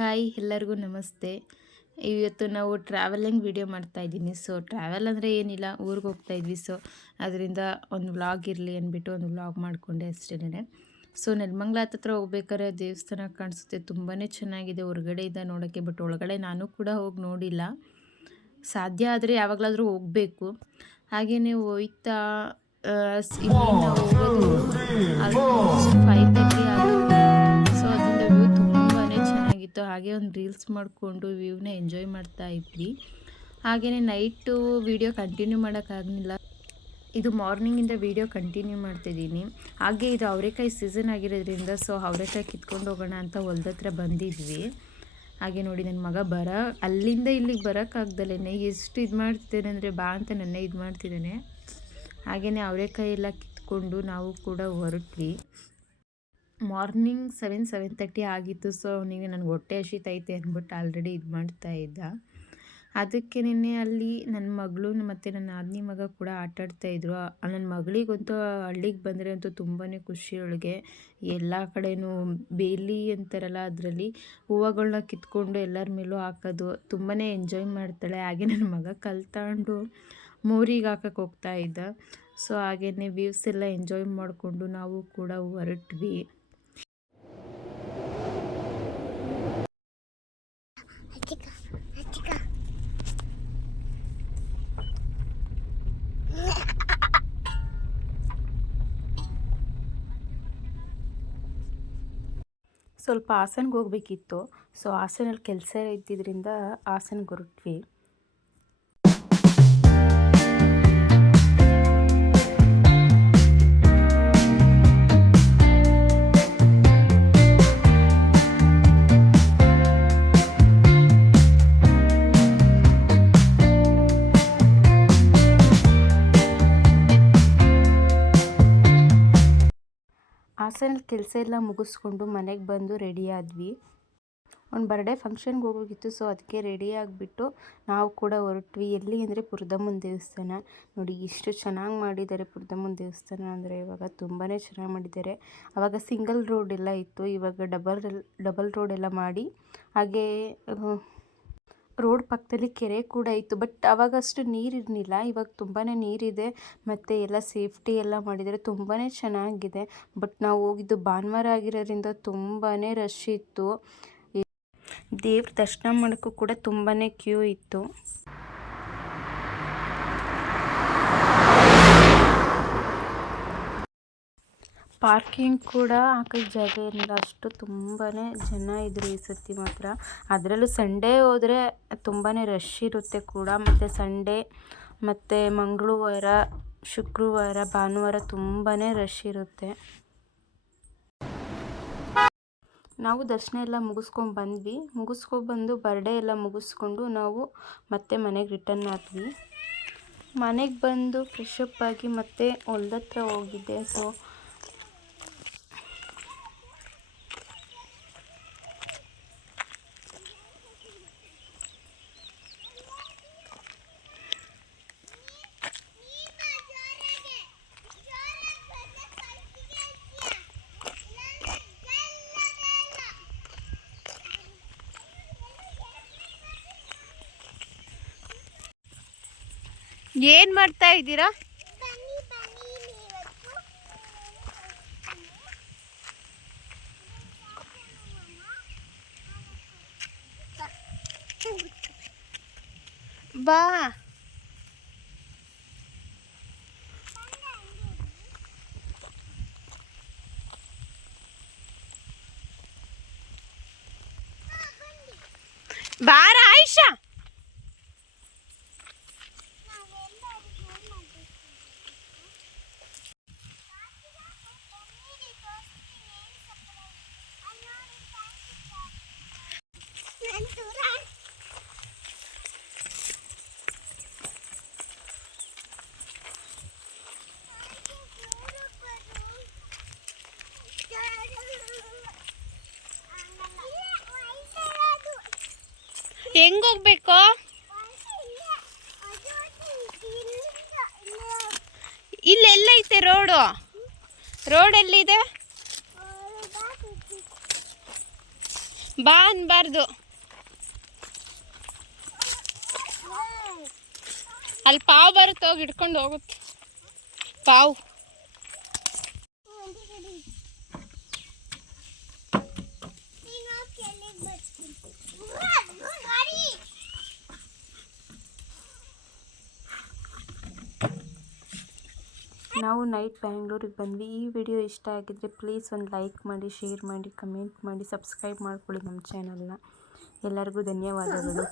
Hi ಎಲ್ಲರಿಗೂ ನಮಸ್ತೆ. ಇವತ್ತು ನಾವು ಟ್ರಾವೆಲಿಂಗ್ ವಿಡಿಯೋ ಮಾಡ್ತಾ ಇದ್ದೀನಿ. ಸೊ ಟ್ರಾವೆಲ್ ಅಂದರೆ ಏನಿಲ್ಲ, ಊರಿಗೆ ಹೋಗ್ತಾ ಇದ್ವಿ. ಸೊ ಅದರಿಂದ ಒಂದು ವ್ಲಾಗ್ ಇರಲಿ ಅಂದ್ಬಿಟ್ಟು ಒಂದು ವ್ಲಾಗ್ ಮಾಡಿಕೊಂಡೆ ಅಷ್ಟೇ ಸೊ ನೆಲಮಂಗ್ಲ ಹತ್ರ ಹೋಗ್ಬೇಕಾದ್ರೆ ದೇವಸ್ಥಾನ ಕಾಣಿಸುತ್ತೆ. ತುಂಬಾ ಚೆನ್ನಾಗಿದೆ ಹೊರಗಡೆ ಹೊರಗಡೆಯಿಂದ ನೋಡೋಕ್ಕೆ ಬಟ್ ಒಳಗಡೆ ನಾನು ಕೂಡ ಹೋಗಿ ನೋಡಿಲ್ಲ. ಸಾಧ್ಯ ಆದರೆ ಯಾವಾಗಲಾದರೂ ಹೋಗಬೇಕು. ಹಾಗೆಯೇ ಹೋಯ್ತಾ ಇಲ್ಲಿ ನಾವು ಹೋಗೋದು ಫೈವ್ ತರ್ಟಿ ಹಾಗೆ ಒಂದು ರೀಲ್ಸ್ ಮಾಡಿಕೊಂಡು ವ್ಯೂವ್ನ ಎಂಜಾಯ್ ಮಾಡ್ತಾ ಇದ್ವಿ. ಹಾಗೆಯೇ ನೈಟು ವೀಡಿಯೋ ಕಂಟಿನ್ಯೂ ಮಾಡೋಕ್ಕಾಗಲಿಲ್ಲ. ಇದು ಮಾರ್ನಿಂಗಿಂದ ವೀಡಿಯೋ ಕಂಟಿನ್ಯೂ ಮಾಡ್ತಿದ್ದೀನಿ. ಹಾಗೆ ಇದು ಅವರೆಕಾಯಿ ಸೀಸನ್ ಆಗಿರೋದ್ರಿಂದ ಸೊ ಅವರೆಕಾಯಿ ಕಿತ್ಕೊಂಡು ಹೋಗೋಣ ಅಂತ ಹೊಲ್ದ ಹತ್ರ ಬಂದಿದ್ವಿ. ಹಾಗೆ ನೋಡಿ ನನ್ನ ಮಗ ಬರ, ಅಲ್ಲಿಂದ ಇಲ್ಲಿಗೆ ಬರೋಕ್ಕಾಗ್ದಲೇ ಎಷ್ಟು ಇದು ಮಾಡ್ತಿದ್ದೇನೆ ಅಂದರೆ ಬಾ ಅಂತ ನನ್ನ ಇದು ಮಾಡ್ತಿದ್ದಾನೆ. ಹಾಗೆಯೇ ಅವರೆಕಾಯಿ ಎಲ್ಲ ಕಿತ್ಕೊಂಡು ನಾವು ಕೂಡ ಹೊರಟ್ವಿ. ಮಾರ್ನಿಂಗ್ ಸೆವೆನ್ ಸೆವೆನ್ ತರ್ಟಿ ಆಗಿತ್ತು. ಸೊ ಅವನಿಗೆ ನನಗೆ ಹೊಟ್ಟೆ ಹಸಿತೈತೆ ಅಂದ್ಬಿಟ್ಟು ಆಲ್ರೆಡಿ ಇದು ಮಾಡ್ತಾ ಇದ್ದ. ಅದಕ್ಕೆ ನಿನ್ನೆ ಅಲ್ಲಿ ನನ್ನ ಮಗಳು ಮತ್ತು ನನ್ನ ಆದ್ನಿ ಮಗ ಕೂಡ ಆಟಾಡ್ತಾಯಿದ್ರು ನನ್ನ ಮಗಳಿಗಂತೂ ಹಳ್ಳಿಗೆ ಬಂದರೆ ಅಂತೂ ತುಂಬಾ ಖುಷಿ ಅವಳಿಗೆ. ಎಲ್ಲ ಕಡೆಯೂ ಬೇಲಿ ಅಂತಾರಲ್ಲ ಅದರಲ್ಲಿ ಹೂವುಗಳನ್ನ ಕಿತ್ಕೊಂಡು ಎಲ್ಲರ ಮೇಲೂ ಹಾಕೋದು ತುಂಬಾ ಎಂಜಾಯ್ ಮಾಡ್ತಾಳೆ. ಹಾಗೆ ನನ್ನ ಮಗ ಕಲ್ತಾಂಡು ಮೋರಿಗೆ ಹಾಕಕ್ಕೆ ಹೋಗ್ತಾ ಇದ್ದ. ಸೊ ಹಾಗೆಯೇ ವ್ಯೂಸ್ ಎಲ್ಲ ಎಂಜಾಯ್ ಮಾಡಿಕೊಂಡು ನಾವು ಕೂಡ ಹೊರಟ್ವಿ. ಸ್ವಲ್ಪ ಹಾಸನ್ಗೆ ಹೋಗ್ಬೇಕಿತ್ತು. ಸೊ ಹಾಸನಲ್ಲಿ ಕೆಲಸ ಇದ್ದಿದ್ದರಿಂದ ಹಾಸನ್ಗೆ ಹೊರಟ್ವಿ. ಹಾಸನಲ್ಲಿ ಕೆಲಸ ಎಲ್ಲ ಮುಗಿಸ್ಕೊಂಡು ಮನೆಗೆ ಬಂದು ರೆಡಿ ಆದ್ವಿ. ಒಂದು ಬರ್ಡೇ ಫಂಕ್ಷನ್ಗೆ ಹೋಗೋಗಿತ್ತು ಸೊ ಅದಕ್ಕೆ ರೆಡಿ ಆಗಿಬಿಟ್ಟು ನಾವು ಕೂಡ ಹೊರಟ್ವಿ. ಎಲ್ಲಿ ಅಂದರೆ ಪುರದಮ್ಮನ ದೇವಸ್ಥಾನ. ನೋಡಿ ಎಷ್ಟು ಚೆನ್ನಾಗಿ ಮಾಡಿದ್ದಾರೆ ಪುರದಮ್ಮನ ದೇವಸ್ಥಾನ ಅಂದರೆ ಇವಾಗ ತುಂಬಾ ಚೆನ್ನಾಗಿ ಮಾಡಿದ್ದಾರೆ ಆವಾಗ ಸಿಂಗಲ್ ರೋಡ್ ಎಲ್ಲ ಇತ್ತು, ಇವಾಗ ಡಬಲ್ ಡಬಲ್ ರೋಡ್ ಎಲ್ಲ ಮಾಡಿ. ಹಾಗೇ ರೋಡ್ ಪಕ್ಕದಲ್ಲಿ ಕೆರೆ ಕೂಡ ಇತ್ತು. ಬಟ್ ಅವಾಗಷ್ಟು ನೀರಿರಲಿಲ್ಲ ಇವಾಗ ತುಂಬಾ ನೀರಿದೆ ಮತ್ತು ಎಲ್ಲ ಸೇಫ್ಟಿ ಎಲ್ಲ ಮಾಡಿದ್ದಾರೆ. ತುಂಬಾ ಚೆನ್ನಾಗಿದೆ. ಬಟ್ ನಾವು ಹೋಗಿದ್ದು ಭಾನುವಾರ ಆಗಿರೋದ್ರಿಂದ ತುಂಬಾ ರಶ್ ಇತ್ತು. ದೇವ್ರ ದರ್ಶನ ಮಾಡೋಕ್ಕೂ ಕೂಡ ತುಂಬಾ ಕ್ಯೂ ಇತ್ತು. ಪಾರ್ಕಿಂಗ್ ಕೂಡ ಹಾಕಕ್ಕೆ ಜಾಗ ಇರಲಿಲ್ಲ ಅಷ್ಟು ತುಂಬಾ ಜನ ಇದ್ರು ಈ ಸರ್ತಿ ಮಾತ್ರ. ಅದರಲ್ಲೂ ಸಂಡೇ ಹೋದರೆ ತುಂಬಾ ರಶ್ ಇರುತ್ತೆ ಕೂಡ. ಮತ್ತು ಸಂಡೇ ಮತ್ತು ಮಂಗಳವಾರ, ಶುಕ್ರವಾರ, ಭಾನುವಾರ ತುಂಬಾ ರಶ್ ಇರುತ್ತೆ. ನಾವು ದರ್ಶನ ಎಲ್ಲ ಮುಗಿಸ್ಕೊಂಡು ಬಂದ್ವಿ. ಮುಗಿಸ್ಕೊಬಂದು ಬರ್ಡೇ ಎಲ್ಲ ಮುಗಿಸ್ಕೊಂಡು ನಾವು ಮತ್ತೆ ಮನೆಗೆ ರಿಟರ್ನ್ ಆದ್ವಿ. ಮನೆಗೆ ಬಂದು ಫ್ರೆಶ್ ಅಪ್ ಆಗಿ ಮತ್ತೆ ಹೊಲ್ದ ಹತ್ರ ಹೋಗಿದ್ದೆ. ಸೊ ಏನು ಮಾಡ್ತಾ ಇದ್ದೀರಾ? ಬಾ. ಬಾರ ಆಯಿಷಾ. ಹೆಂಗ್ ಹೋಗ್ಬೇಕು? ಇಲ್ಲೆಲ್ಲ ಐತೆ ರೋಡು. ರೋಡ್ ಎಲ್ಲಿದೆ? ಬಾ ಅನ್ಬಾರ್ದು. ಅಲ್ಲಿ ಪಾವು ಬರುತ್ತೆ, ಹೋಗಿ ಹಿಡ್ಕೊಂಡು ಹೋಗುತ್ತೆ. ಪಾವು. ನಾವು ನೈಟ್ ಬ್ಯಾಂಗ್ಳೂರಿಗೆ ಬಂದ್ವಿ. ಈ ವಿಡಿಯೋ ಇಷ್ಟ ಆಗಿದ್ರೆ ಪ್ಲೀಸ್ ಒಂದು ಲೈಕ್ ಮಾಡಿ ಶೇರ್ ಮಾಡಿ ಕಮೆಂಟ್ ಮಾಡಿ ಸಬ್ಸ್ಕ್ರೈಬ್ ಮಾಡ್ಕೊಳ್ಳಿ ನಮ್ಮ ಚಾನಲ್ನ ಎಲ್ಲರಿಗೂ ಧನ್ಯವಾದಗಳು.